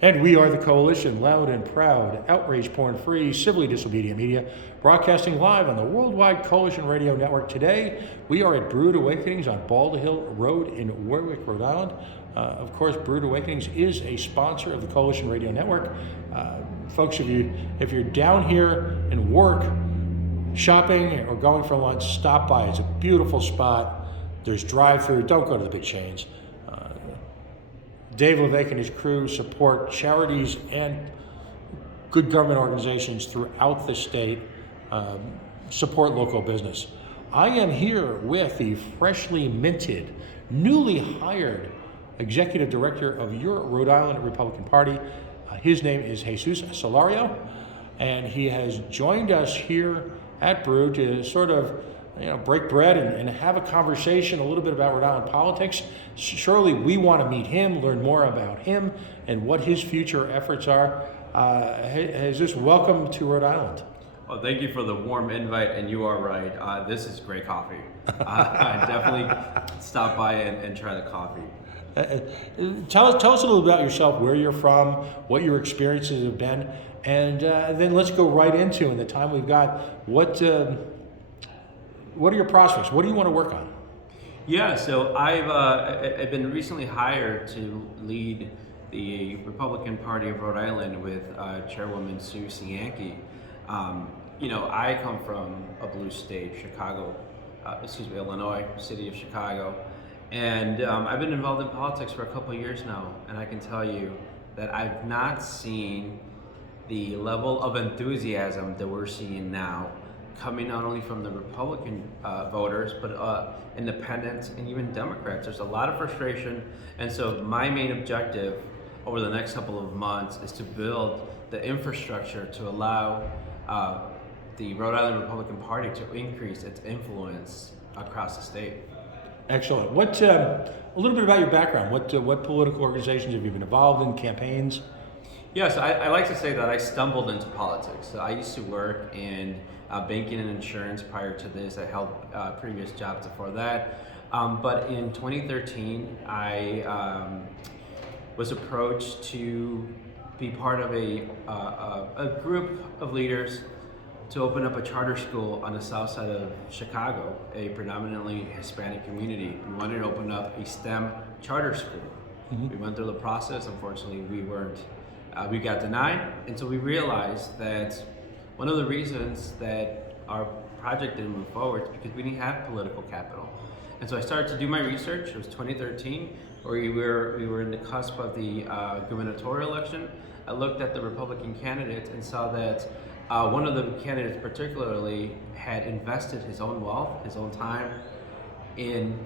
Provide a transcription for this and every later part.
And we are the Coalition, loud and proud, outrage porn-free, civilly disobedient media, broadcasting live on the Worldwide Coalition Radio Network. Today, we are at Brewed Awakenings on Bald Hill Road in Warwick, Rhode Island. Of course, Brewed Awakenings is a sponsor of the Coalition Radio Network. Folks, if you're down here in Warwick, shopping or going for lunch, stop by. It's a beautiful spot. There's drive-through. Don't go to the big chains. Dave LeVake and his crew support charities and good government organizations throughout the state, support local business. I am here with the freshly minted, newly hired executive director of your Rhode Island Republican Party. His name is Jesus Solorio, and he has joined us here at Brew to sort of break bread and have a conversation a little bit about Rhode Island politics. Surely we want to meet him, learn more about him and what his future efforts are. Jesus, welcome to Rhode Island. Well, thank you for the warm invite, and you are right. This is great coffee. I definitely stop by and try the coffee. Tell us a little about yourself, where you're from, what your experiences have been, and then let's go right into, in the time we've got, what are your prospects? What do you want to work on? Yeah, so I've been recently hired to lead the Republican Party of Rhode Island with Chairwoman Sue Yankee. I come from a blue state, Illinois, city of Chicago. And I've been involved in politics for a couple of years now, and I can tell you that I've not seen the level of enthusiasm that we're seeing now coming not only from the Republican voters, but independents and even Democrats. There's a lot of frustration, and so my main objective over the next couple of months is to build the infrastructure to allow the Rhode Island Republican Party to increase its influence across the state. Excellent. What a little bit about your background. What political organizations have you been involved in? Campaigns? Yes, I like to say that I stumbled into politics. So I used to work in banking and insurance prior to this. I held previous jobs before that. But in 2013, I was approached to be part of a group of leaders to open up a charter school on the south side of Chicago, a predominantly Hispanic community. We wanted to open up a STEM charter school. Mm-hmm. We went through the process. Unfortunately, we got denied. And so we realized that one of the reasons that our project didn't move forward is because we didn't have political capital. And so I started to do my research. It was 2013, where we were in the cusp of the gubernatorial election. I looked at the Republican candidates and saw that one of the candidates particularly had invested his own wealth, his own time in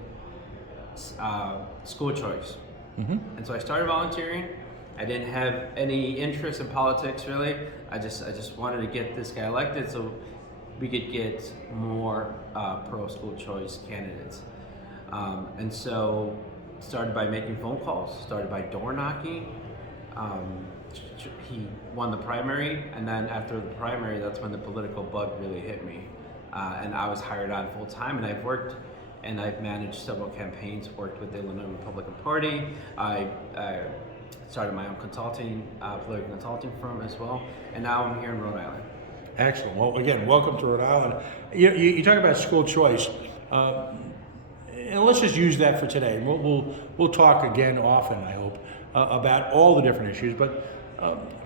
school choice. Mm-hmm. And so I started volunteering. I didn't have any interest in politics really. I just wanted to get this guy elected so we could get more pro school choice candidates. And so started by making phone calls, started by door knocking. He won the primary, and then after the primary, that's when the political bug really hit me. And I was hired on full time, and I've managed several campaigns, worked with the Illinois Republican Party. I started my own political consulting firm as well, and now I'm here in Rhode Island. Excellent. Well, again, welcome to Rhode Island. You talk about school choice, and let's just use that for today. We'll talk again often, I hope, about all the different issues, but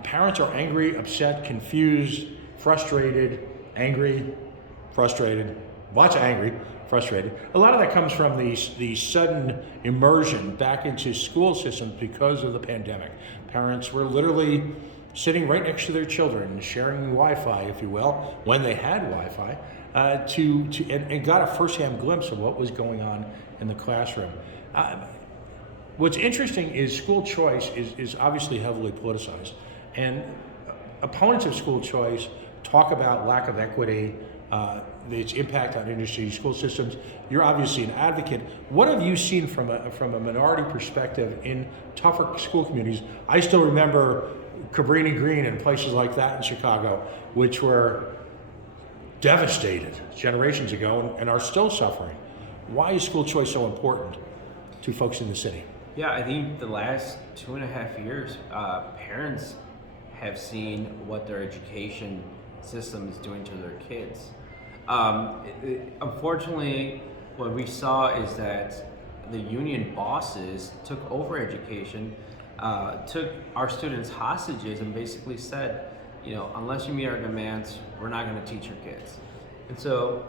parents are angry, upset, confused, frustrated, angry, frustrated, lots of angry, frustrated. A lot of that comes from the sudden immersion back into school systems because of the pandemic. Parents were literally sitting right next to their children, sharing Wi-Fi, if you will, when they had Wi-Fi, and got a firsthand glimpse of what was going on in the classroom. What's interesting is school choice is obviously heavily politicized, and opponents of school choice talk about lack of equity, its impact on industry, school systems. You're obviously an advocate. What have you seen from a minority perspective in tougher school communities? I still remember Cabrini Green and places like that in Chicago, which were devastated generations ago and are still suffering. Why is school choice so important to folks in the city? Yeah, I think the last 2.5 years, parents have seen what their education system is doing to their kids. Unfortunately, what we saw is that the union bosses took over education, took our students hostages, and basically said, unless you meet our demands, we're not going to teach your kids. And so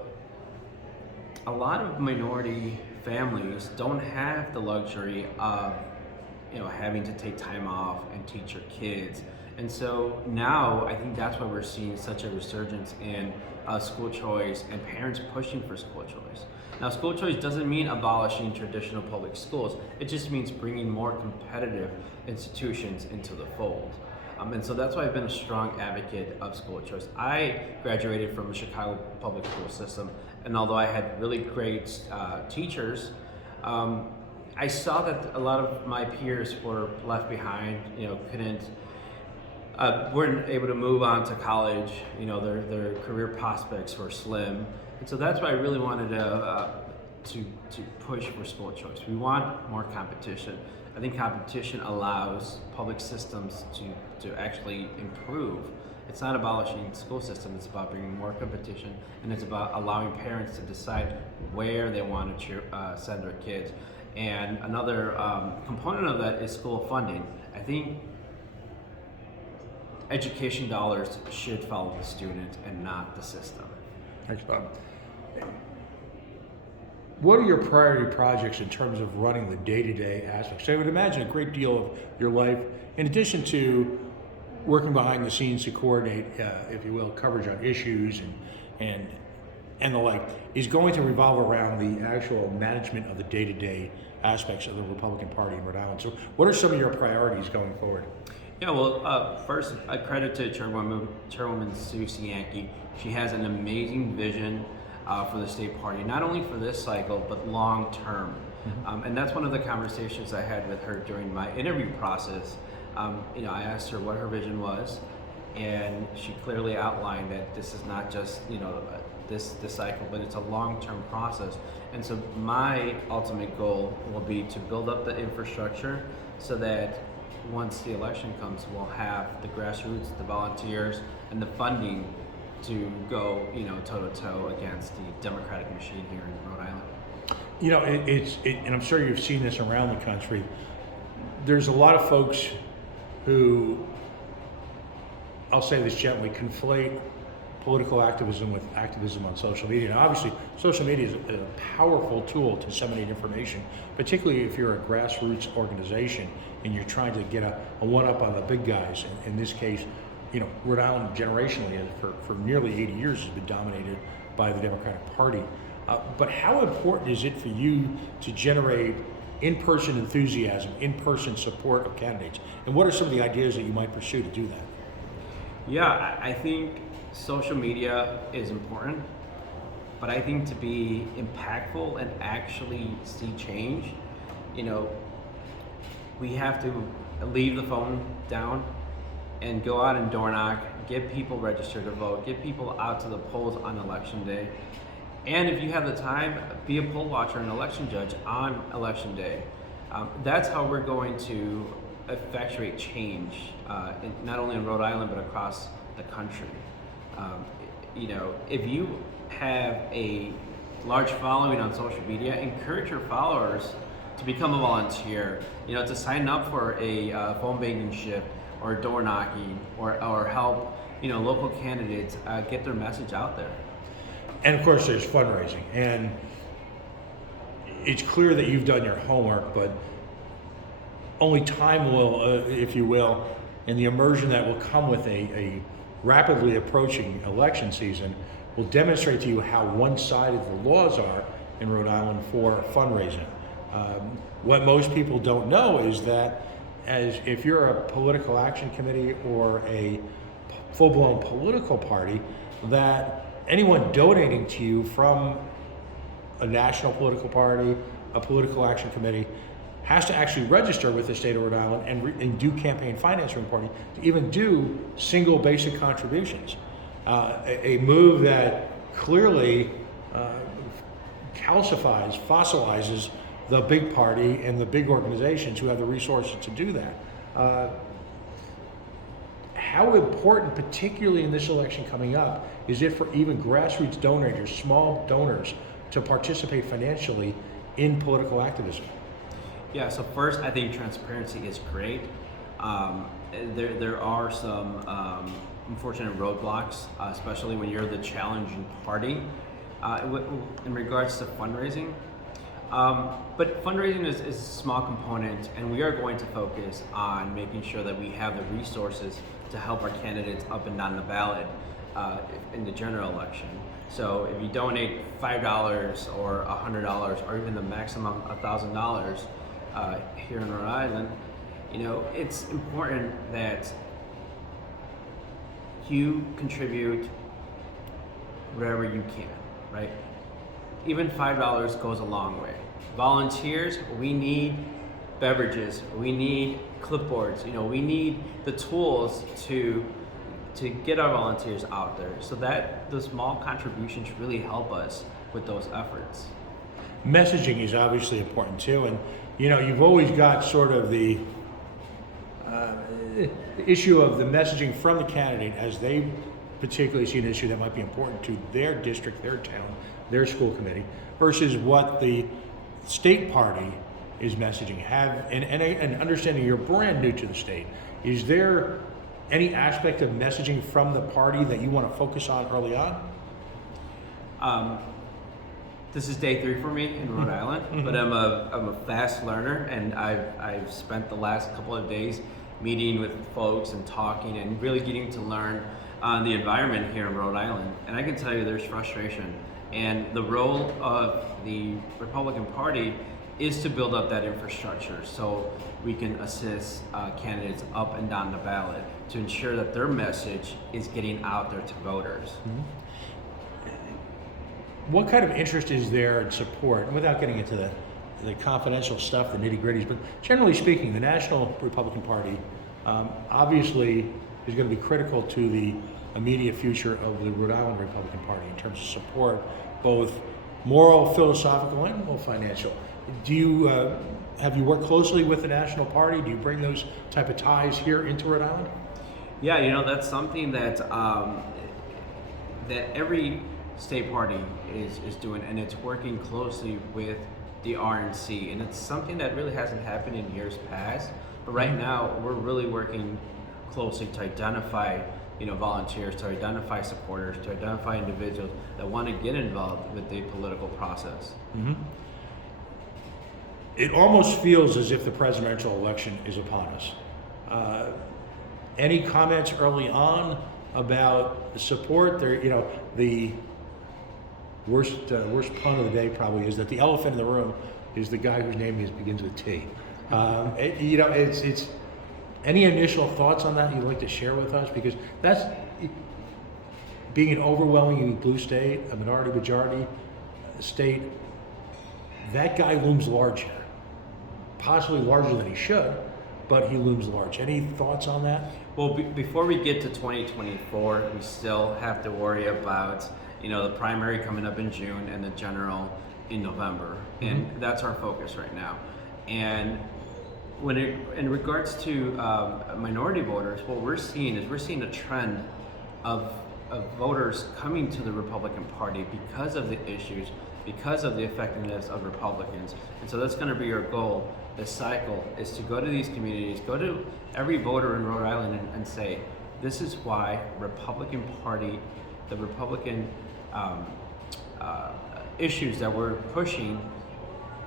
a lot of minority families don't have the luxury of having to take time off and teach your kids. And so now I think that's why we're seeing such a resurgence in school choice and parents pushing for school choice. Now, school choice doesn't mean abolishing traditional public schools. It just means bringing more competitive institutions into the fold. And so that's why I've been a strong advocate of school choice. I graduated from a Chicago public school system, and although I had really great teachers, I saw that a lot of my peers were left behind, weren't able to move on to college, their career prospects were slim. And so that's why I really wanted to push for school choice. We want more competition. I think competition allows public systems to actually improve. It's not abolishing the school system, it's about bringing more competition, and it's about allowing parents to decide where they want to send their kids. And another component of that is school funding. I think education dollars should follow the student and not the system. Thanks, Bob. What are your priority projects in terms of running the day-to-day aspects? So I would imagine a great deal of your life, in addition to working behind the scenes to coordinate, if you will, coverage on issues and the like, is going to revolve around the actual management of the day-to-day aspects of the Republican Party in Rhode Island. So what are some of your priorities going forward? Yeah, well, first, a credit to Chairwoman Susie Yankee. She has an amazing vision for the state party, not only for this cycle, but long term. Mm-hmm. And that's one of the conversations I had with her during my interview process. I asked her what her vision was, and she clearly outlined that this is not just, this cycle, but it's a long-term process. And so my ultimate goal will be to build up the infrastructure so that once the election comes, we'll have the grassroots, the volunteers, and the funding to go, toe-to-toe against the Democratic machine here in Rhode Island. And I'm sure you've seen this around the country. There's a lot of folks who, I'll say this gently, conflate political activism with activism on social media. Now, obviously, social media is a powerful tool to disseminate information, particularly if you're a grassroots organization and you're trying to get a one-up on the big guys. In this case, Rhode Island generationally, for nearly 80 years, has been dominated by the Democratic Party. But how important is it for you to generate in-person enthusiasm, in-person support of candidates? And what are some of the ideas that you might pursue to do that? Yeah, I think social media is important, but I think to be impactful and actually see change, we have to leave the phone down and go out and door knock, get people registered to vote, get people out to the polls on election day. And if you have the time, be a poll watcher and election judge on election day. That's how we're going to effectuate change, not only in Rhode Island, but across the country. If you have a large following on social media, encourage your followers to become a volunteer, to sign up for a phone banking shift or door knocking or help, local candidates get their message out there. And of course, there's fundraising. And it's clear that you've done your homework, but only time will, if you will, and the immersion that will come with a rapidly approaching election season will demonstrate to you how one-sided the laws are in Rhode Island for fundraising. What most people don't know is that if you're a political action committee or a full-blown political party, that anyone donating to you from a national political party, a political action committee, has to actually register with the state of Rhode Island and do campaign finance reporting to even do single basic contributions. A move that clearly calcifies, fossilizes the big party and the big organizations who have the resources to do that. How important, particularly in this election coming up, is it for even grassroots donors, small donors, to participate financially in political activism? Yeah, so first, I think transparency is great. There are some unfortunate roadblocks, especially when you're the challenging party in regards to fundraising. But fundraising is a small component, and we are going to focus on making sure that we have the resources to help our candidates up and down the ballot in the general election. So if you donate $5 or $100 or even the maximum $1,000 here in Rhode Island, it's important that you contribute wherever you can, right? Even $5 goes a long way. Volunteers, we need beverages, we need clipboards, we need the tools to get our volunteers out there, so that the small contributions really help us with those efforts. Messaging is obviously important too, and you've always got sort of the issue of the messaging from the candidate as they particularly see an issue that might be important to their district, their town, their school committee, versus what the state party is messaging. And understanding you're brand new to the state, is there any aspect of messaging from the party that you want to focus on early on? This is day 3 for me in Rhode Island, but I'm a fast learner, and I've spent the last couple of days meeting with folks and talking and really getting to learn the environment here in Rhode Island. And I can tell you there's frustration, and the role of the Republican Party is to build up that infrastructure so we can assist candidates up and down the ballot to ensure that their message is getting out there to voters. Mm-hmm. What kind of interest is there in support, and without getting into the confidential stuff, the nitty-gritties, but generally speaking, the National Republican Party obviously is going to be critical to the immediate future of the Rhode Island Republican Party in terms of support, both moral, philosophical, and financial. Do you have you worked closely with the National Party? Do you bring those type of ties here into Rhode Island? Yeah, that's something that that every state party is doing, and it's working closely with the RNC, and it's something that really hasn't happened in years past. But right now, we're really working closely to identify, volunteers, to identify supporters, to identify individuals that want to get involved with the political process. Mm-hmm. It almost feels as if the presidential election is upon us. Any comments early on about the support? The worst pun of the day probably is that the elephant in the room is the guy whose name begins with T. It's any initial thoughts on that you'd like to share with us? Because that's being an overwhelmingly blue state, a minority majority state. That guy looms large here, possibly larger than he should, but he looms large. Any thoughts on that? Well, before we get to 2024, we still have to worry about the primary coming up in June and the general in November, and that's our focus right now. And in regards to minority voters, what we're seeing a trend of voters coming to the Republican Party because of the issues, because of the effectiveness of Republicans. And so that's going to be our goal this cycle, is to go to these communities, go to every voter in Rhode Island and say, this is why Republican Party, the Republican issues that we're pushing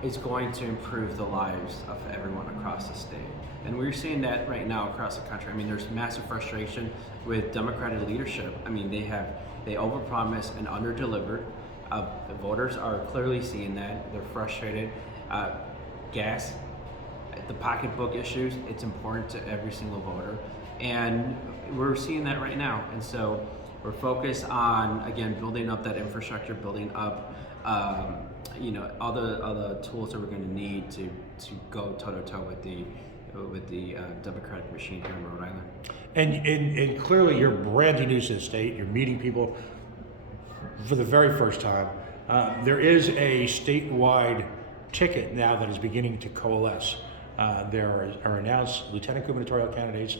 is going to improve the lives of everyone across the state. And we're seeing that right now across the country. I mean, there's massive frustration with Democratic leadership. I mean, they overpromised and underdelivered. The voters are clearly seeing that. They're frustrated. Gas, the pocketbook issues, it's important to every single voter. And we're seeing that right now. And so we're focused on, again, building up that infrastructure, building up all the tools that we're going to need to go toe-to-toe with the Democratic machine here in Rhode Island. And clearly you're brand new to the state. You're meeting people for the very first time. There is a statewide ticket now that is beginning to coalesce. There are announced lieutenant gubernatorial candidates.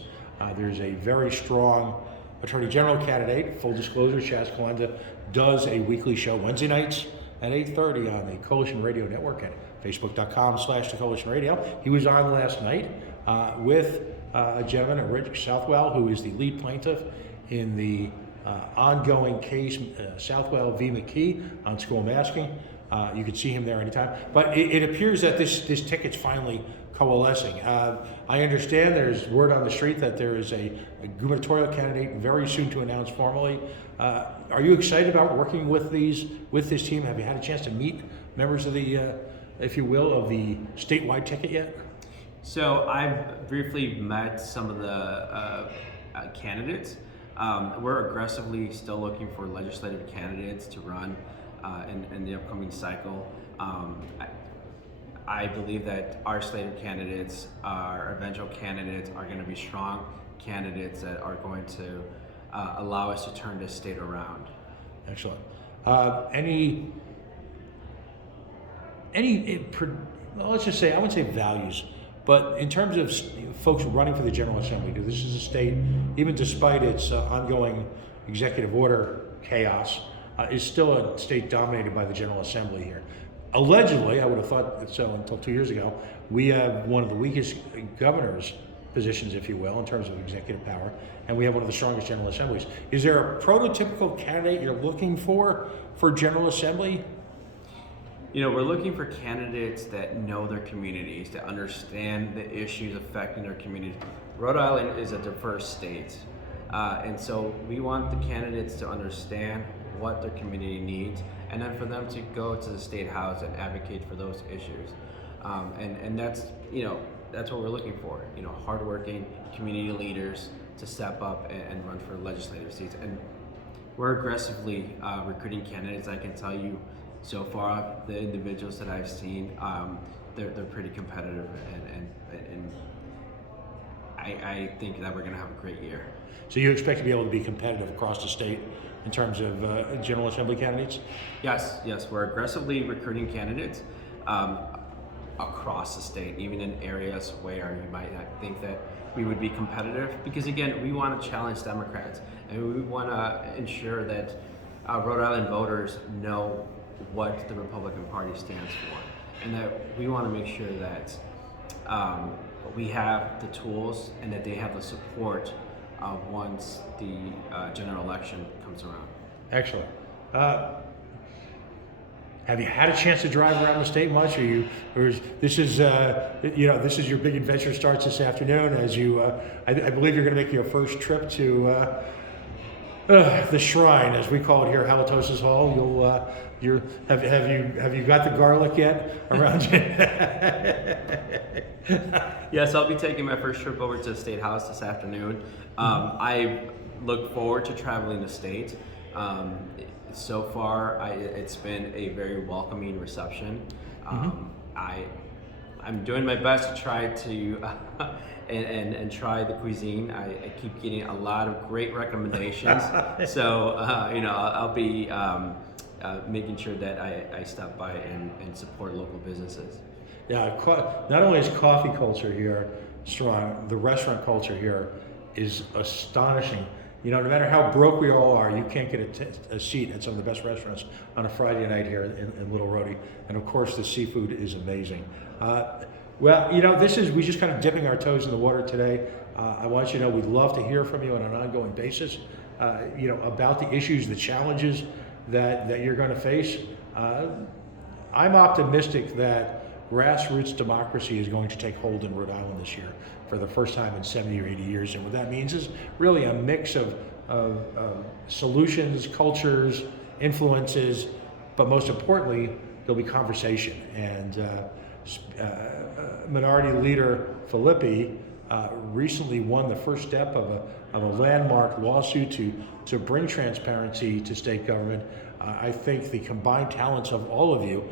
There's a very strong attorney general candidate. Full disclosure, Chaz Kalenda does a weekly show Wednesday nights at 8:30 on the Coalition Radio Network at facebook.com/the Coalition Radio. He was on last night with a gentleman, Rich Southwell, who is the lead plaintiff in the ongoing case, Southwell v. McKee on school masking. You can see him there anytime. But it appears that this ticket's finally coalescing. I understand there's word on the street that there is a gubernatorial candidate very soon to announce formally. Are you excited about working with this team? Have you had a chance to meet members of the, if you will, of the statewide ticket yet? So I've briefly met some of the candidates. We're aggressively still looking for legislative candidates to run in the upcoming cycle. I believe that our slate of candidates, our eventual candidates, are going to be strong candidates that are going to allow us to turn this state around. Excellent. Let's just say, I wouldn't say values, but in terms of folks running for the General Assembly, this is a state, even despite its ongoing executive order chaos, is still a state dominated by the General Assembly here. Allegedly, I would have thought so until 2 years ago, we have one of the weakest governor's positions, if you will, in terms of executive power, and we have one of the strongest General Assemblies. Is there a prototypical candidate you're looking for General Assembly? You know, we're looking for candidates that know their communities, that understand the issues affecting their communities. Rhode Island is a diverse state, and so we want the candidates to understand what their community needs, and then for them to go to the State House and advocate for those issues. And that's, that's what we're looking for, hardworking community leaders to step up and run for legislative seats. And we're aggressively recruiting candidates. I can tell you, so far, the individuals that I've seen, they're pretty competitive, and I think that we're going to have a great year. So you expect to be able to be competitive across the state in terms of General Assembly candidates? Yes, we're aggressively recruiting candidates across the state, even in areas where you might not think that we would be competitive, because again, we want to challenge Democrats, and we want to ensure that Rhode Island voters know what the Republican Party stands for, and that we want to make sure that we have the tools and that they have the support once the general election comes around. Excellent. Have you had a chance to drive around the state much? This is your big adventure starts this afternoon as you, I believe you're going to make your first trip to the shrine, as we call it here, Halitosis Hall. Have you got the garlic yet around you? Yes, I'll be taking my first trip over to the State House this afternoon. I look forward to traveling the state. So far, it's been a very welcoming reception. I'm doing my best to try to and try the cuisine. I keep getting a lot of great recommendations. So I'll be making sure that I stop by and support local businesses. Yeah, not only is coffee culture here strong, the restaurant culture here is astonishing. No matter how broke we all are, you can't get a seat at some of the best restaurants on a Friday night here in Little Rhodey. And of course, the seafood is amazing. We just kind of dipping our toes in the water today. I want you to know we'd love to hear from you on an ongoing basis, about the issues, the challenges that you're going to face. I'm optimistic that grassroots democracy is going to take hold in Rhode Island this year for the first time in 70 or 80 years. And what that means is really a mix of solutions, cultures, influences, but most importantly, there'll be conversation. And Minority Leader Filippi recently won the first step of a landmark lawsuit to bring transparency to state government. I think the combined talents of all of you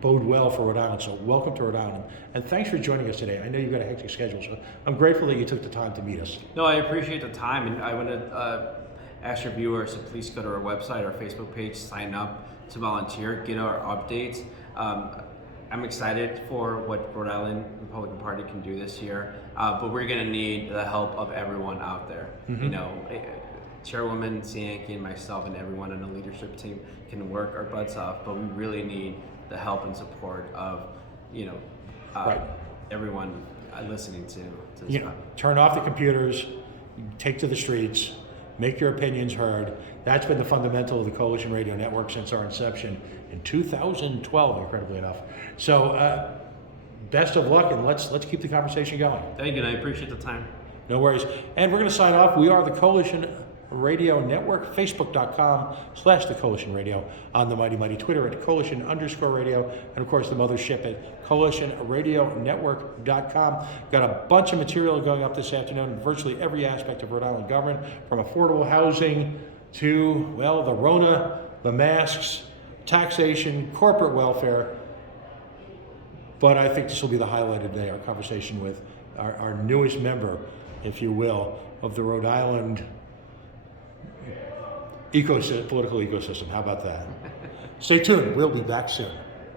bode well for Rhode Island. So welcome to Rhode Island. And thanks for joining us today. I know you've got a hectic schedule, so I'm grateful that you took the time to meet us. No, I appreciate the time, and I want to ask your viewers to please go to our website, our Facebook page, sign up to volunteer, get our updates. I'm excited for what Rhode Island Republican Party can do this year, but we're going to need the help of everyone out there. You know, Chairwoman Cianki and myself and everyone on the leadership team can work our butts off, but we really need the help and support of, you know, everyone listening to this. Turn off the computers, take to the streets, make your opinions heard. That's been the fundamental of the Coalition Radio Network since our inception in 2012, incredibly enough. So best of luck, and let's keep the conversation going. Thank you, and I appreciate the time. No worries. And we're going to sign off. We are the Coalition Radio Network, Facebook.com/the Coalition Radio, on the mighty Twitter at Coalition_radio, and of course the mothership at CoalitionRadioNetwork.com. Got a bunch of material going up this afternoon in virtually every aspect of Rhode Island government, from affordable housing to, well, the Rona, the masks, taxation, corporate welfare. But I think this will be the highlight of the day, our conversation with our newest member, if you will, of the Rhode Island political ecosystem. How about that? Stay tuned. We'll be back soon.